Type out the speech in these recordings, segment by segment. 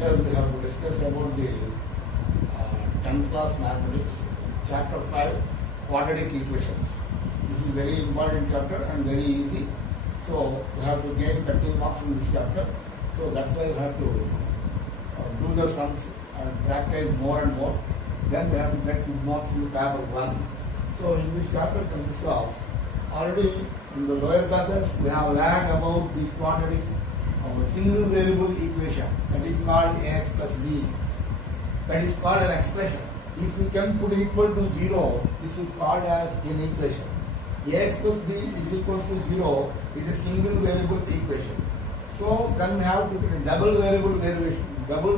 let us we have to discuss about the 10th class mathematics, chapter 5, quadratic equations. This is very important chapter and very easy. So we have to gain 13 marks in this chapter. So that's why we have to do the sums and practice more and more. Then we have to get good marks in the paper 1. So in this chapter consists of, already in the lower classes we have learned about the quadratic single variable equation, that is called ax plus b. That is called an expression. If we can put equal to 0, this is called as an equation. Ax plus b is equals to 0 is a single variable equation. So then we have to put a double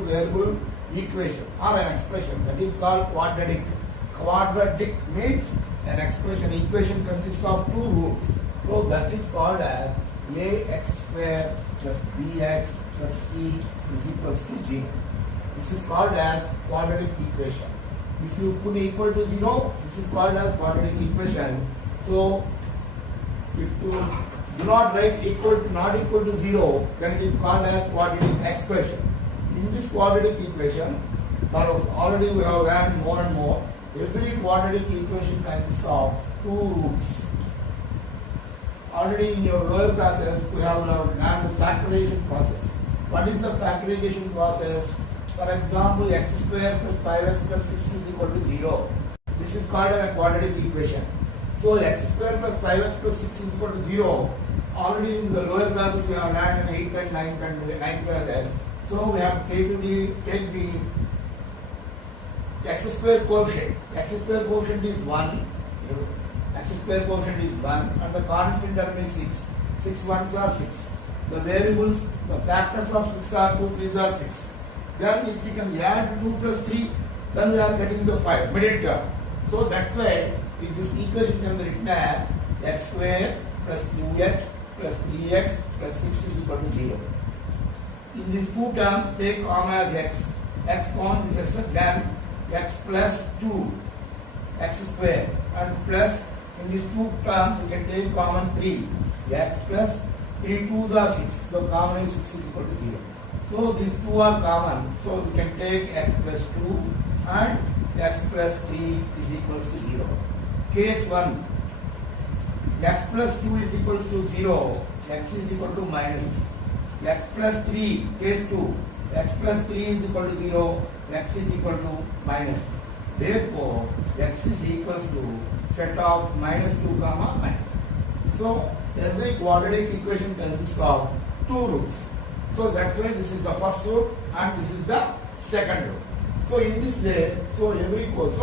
variable equation or an expression, that is called quadratic. Quadratic means an expression. Equation consists of two roots. So that is called as ax square plus bx plus c is equals to 0. This is called as quadratic equation. If you put equal to 0, this is called as quadratic equation. So if you do not write not equal to 0, then it is called as quadratic expression. In this quadratic equation, already we have learned more and more. Every quadratic equation consists of two roots. Already in your lower classes, we have learned the factorization process. What is the factorization process? For example, x square plus 5x plus 6 is equal to 0. This is called a quadratic equation. So x square plus 5x plus 6 is equal to 0. Already in the lower classes, we have learned in 8th and 9th and 9th classes. So we have taken take the x square coefficient. X square coefficient is 1. X square coefficient is 1 and the constant term is 6. 6 ones are 6. The variables, the factors of 6 are 2, 3s are 6. Then if we can add 2 plus 3, then we are getting the 5, middle term. So that's why this equation can be written as x square plus 2x plus 3x plus 6 is equal to 0. In these two terms, take common as x. X common is x, then x plus 2 x square and plus in these two terms we can take common 3 x plus 3 2s are 6. So common is 6 is equal to 0. So these two are common. So we can take x plus 2 and x plus 3 is equals to 0. Case 1. X plus 2 is equals to 0. X is equal to minus 2. X plus 3. Case 2. X plus 3 is equal to 0. X is equal to minus 2. Therefore, x is equals to set of minus 2 comma minus 2. So every quadratic equation consists of two roots. So that's why this is the first root and this is the second root. So in this way, so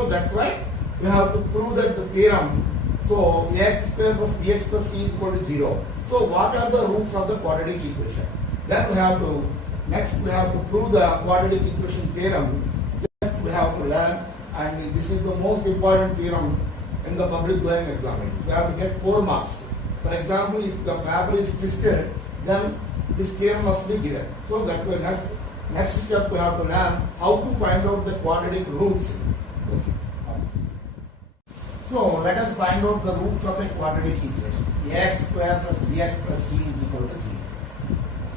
that's why we have to prove that the theorem. So ax square plus bx plus c is equal to 0. So what are the roots of the quadratic equation? Then we have to prove the quadratic equation theorem. Just we have to learn, and this is the most important theorem in the public domain examination. We have to get 4 marks. For example, if the paper is twisted, then this theorem must be given. So that's why next step we have to learn how to find out the quadratic roots. Okay. So let us find out the roots of a quadratic equation. Ax square plus bx plus c is equal to 0.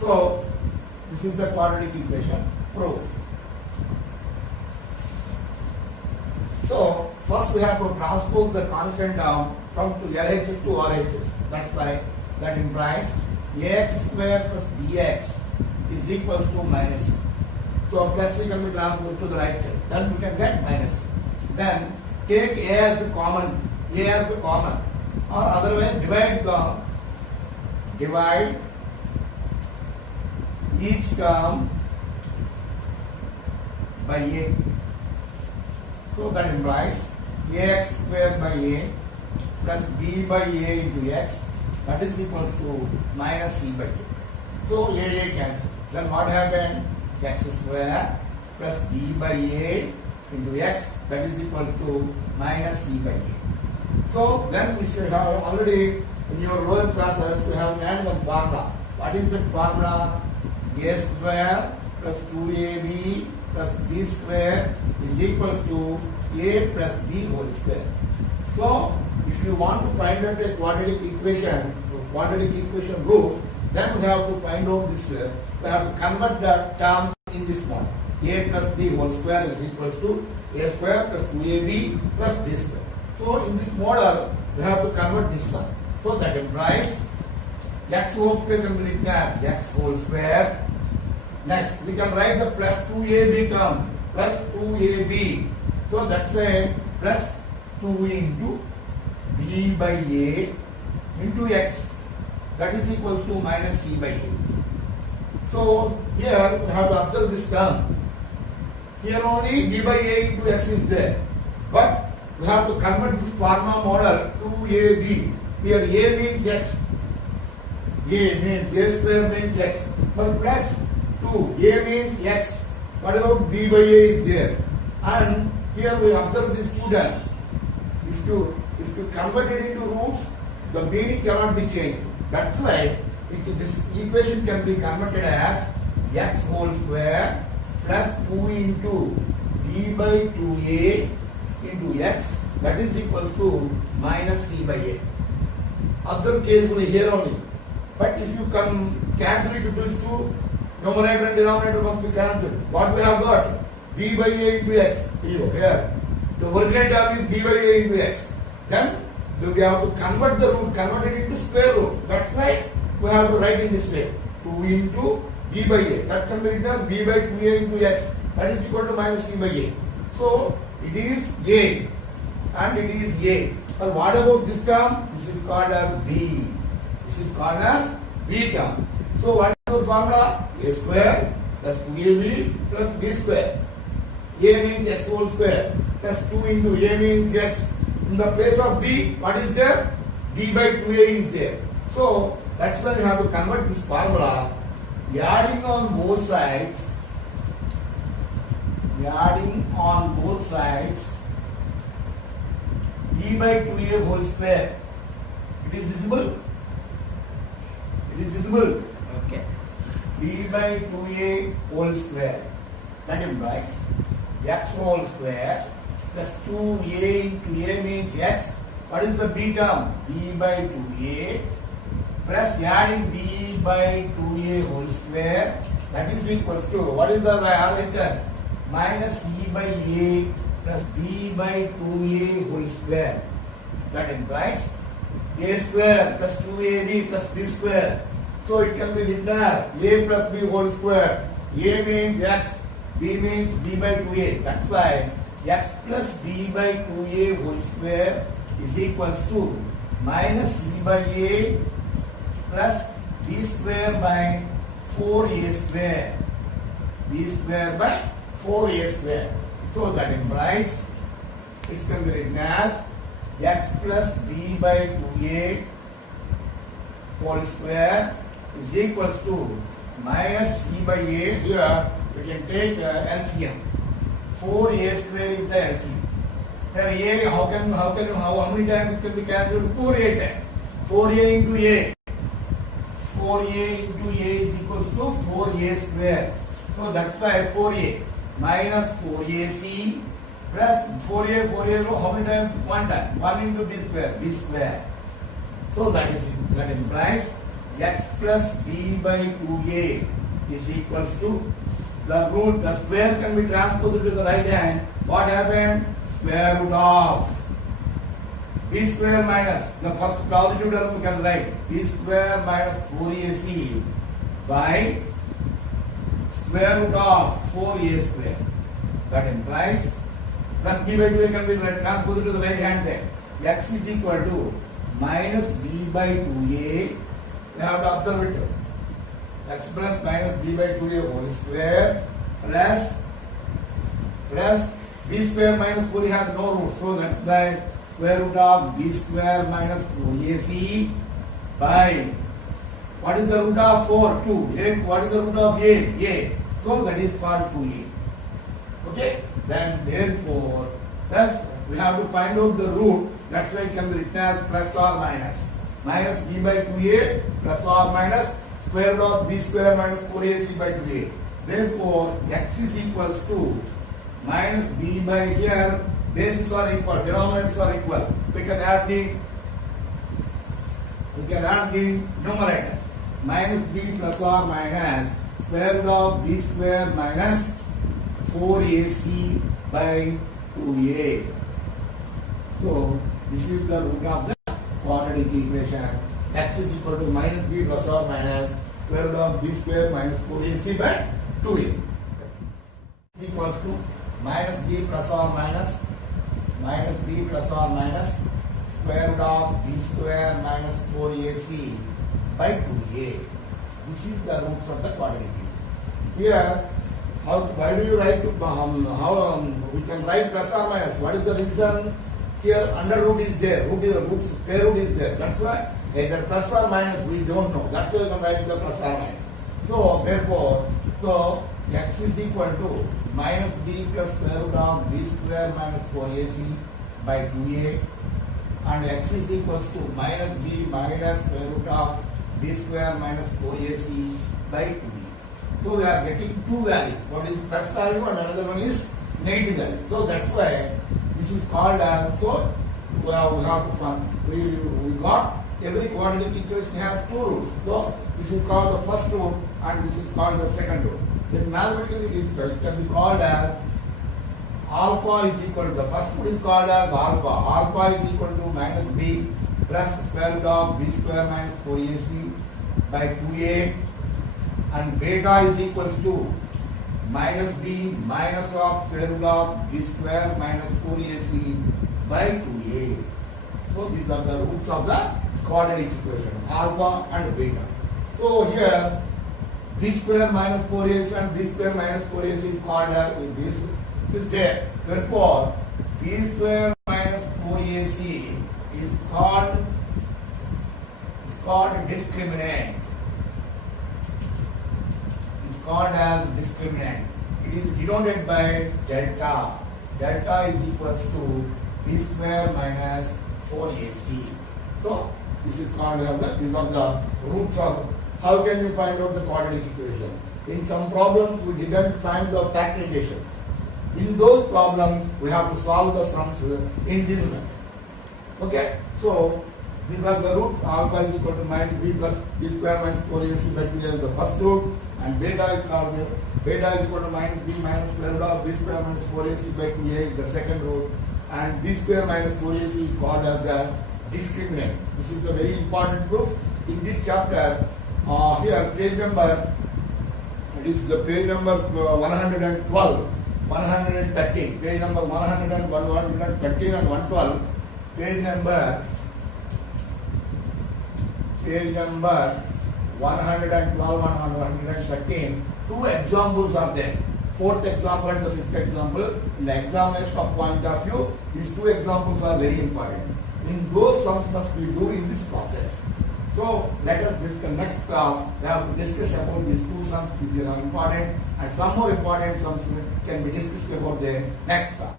So this is the quadratic equation. Proof. So first we have to transpose the constant term from LHS to RHS. That's why that implies ax square plus bx is equals to minus c. So plus c can be transposed to the right side. Then we can get minus c. Then take a as the common, or otherwise divide each term by a. So that implies ax square by a plus b by a into x, that is equals to minus c by a. So a cancels. Then what happened? X square plus b by a into x, that is equals to minus c by a. So then we should have already in your lower classes we have learned one formula. What is that formula? A square plus 2ab plus b square is equals to a plus b whole square. So if you want to find out a quadratic equation roots, then we have to find out this, we have to convert the terms in this model. A plus b whole square is equals to a square plus 2ab plus b square. So in this model, we have to convert this one. So that implies x whole square can be written as x whole square. Next, we can write the plus 2ab term, plus 2ab. So that's why plus 2 into b by a into x, that is equals to minus c by a. So here we have to observe this term. Here only b by a into x is there. But we have to convert this Karman model to ab. Here a means x. A means a square means x. But plus 2. A means x. What about b by a is there? And here we observe these two terms. If you convert it into roots, the meaning cannot be changed. That's why this equation can be converted as x whole square plus 2 into b by 2a into x, that is equals to minus c by a. Observe carefully here only. But if you can cancel it to these two, numerator and denominator must be cancelled. What we have got? B by a into x. Here. The original term is b by a into x. Then we have to convert the root, convert it into square root. That's why we have to write in this way. 2 into b by a. That can be written as b by 2a into x. That is equal to minus c by a. So it is a and it is a. But what about this term? This is called as b. This is called as b term. So what is the formula? A square plus 2ab plus b square. A means x whole square plus 2 into a means x. In the place of b, what is there? b by 2a is there. So that's why you have to convert this formula. Adding on both sides, b by 2a whole square. It is visible? It is visible. Okay. b by 2a whole square. That implies x whole square plus 2a into a means x. What is the b term? b by 2a plus adding b by 2a whole square, that is equals to, what is the RHS? Minus c by a plus b by 2a whole square. That implies a square plus 2ab plus b square. So it can be written as a plus b whole square. A means x, b means b by 2a. That's why x plus b by 2a whole square is equals to minus c by a plus b square by 4a square. b square by 4a square. So that implies it can be written as x plus b by 2a whole square is equals to minus c by a. Here we can take LCM. 4a square is the LCM. Here a, how many times it can be cancelled? 4a times. 4a into a. 4a into a is equals to 4a square. So that's why 4a minus 4ac plus 4a, how many times? 1 time. 1 into b square. So that implies x plus b by 2a is equals to the square can be transposed to the right hand. What happened? Square root of b square minus the first positive term we can write b square minus 4ac by square root of 4a square. That implies plus b by 2a can be transposed to the right hand side. X is equal to minus b by 2a. We have to observe it. X plus minus b by 2a whole square plus b square minus 4 has no root. So that's by square root of b square minus 4ac by, what is the root of 4? 2. What is the root of a? So that is called 2a. Okay? Then therefore, thus we have to find out the root. That's why it can be written as plus or minus. Minus b by 2a plus or minus square root of b square minus 4ac by 2a. Therefore, x is equals to minus b by here, bases are equal, denominators are equal. We can add the numerators. Minus b plus or minus square root of b square minus 4ac by 2a. So this is the root of the quadratic equation. X is equal to minus b plus or minus square root of b square minus 4ac by 2a. Is equals to minus b plus or minus square root of b square minus 4ac by 2a. This is the roots of the quadratic equation. Here, why do you write we can write plus or minus? What is the reason? Here under root is there, square root is there. That's why either plus or minus we don't know. That's why we can write the plus or minus. So therefore, x is equal to minus b plus square root of b square minus 4ac by 2a, and x is equals to minus b minus square root of b square minus 4ac by 2a. So we are getting two values. One is plus value and another one is negative value. So that's why this is called as, we got every quadratic equation has two roots. So this is called the first root and this is called the second root. Then mathematically it can be called as alpha is equal to, the first root is called as alpha. Alpha is equal to minus b plus square root of b square minus 4ac by 2a, and beta is equals to minus b minus of square root of b square minus 4ac by 2a. So these are the roots of the quadratic equation, alpha and beta. So here b square minus 4ac and b square minus 4ac is called as this is there. Therefore, b square minus 4ac is called discriminant. Is called as discriminant. It is denoted by delta. Delta is equals to b square minus 4ac. So this is called as these are the roots of. How can we find out the quadratic equation? In some problems we didn't find the factorizations. In those problems we have to solve the sums in this method. Okay, so these are the roots. Alpha is equal to minus b plus b square minus 4ac by 2a is the first root, and beta is equal to minus b minus square root of b square minus 4ac by 2a is the second root, and b square minus 4ac is called as the discriminant. This is the very important proof in this chapter. Here page number, it is the page number 112, 113, page number 101, 113 and 112, page number 112 and 113, two examples are there. Fourth example and the fifth example. In the examination point of view, these two examples are very important. In those sums must we do in this process. So let us discuss next class. We have to discuss about these two sums. These are important, and some more important sums can be discussed about the next class.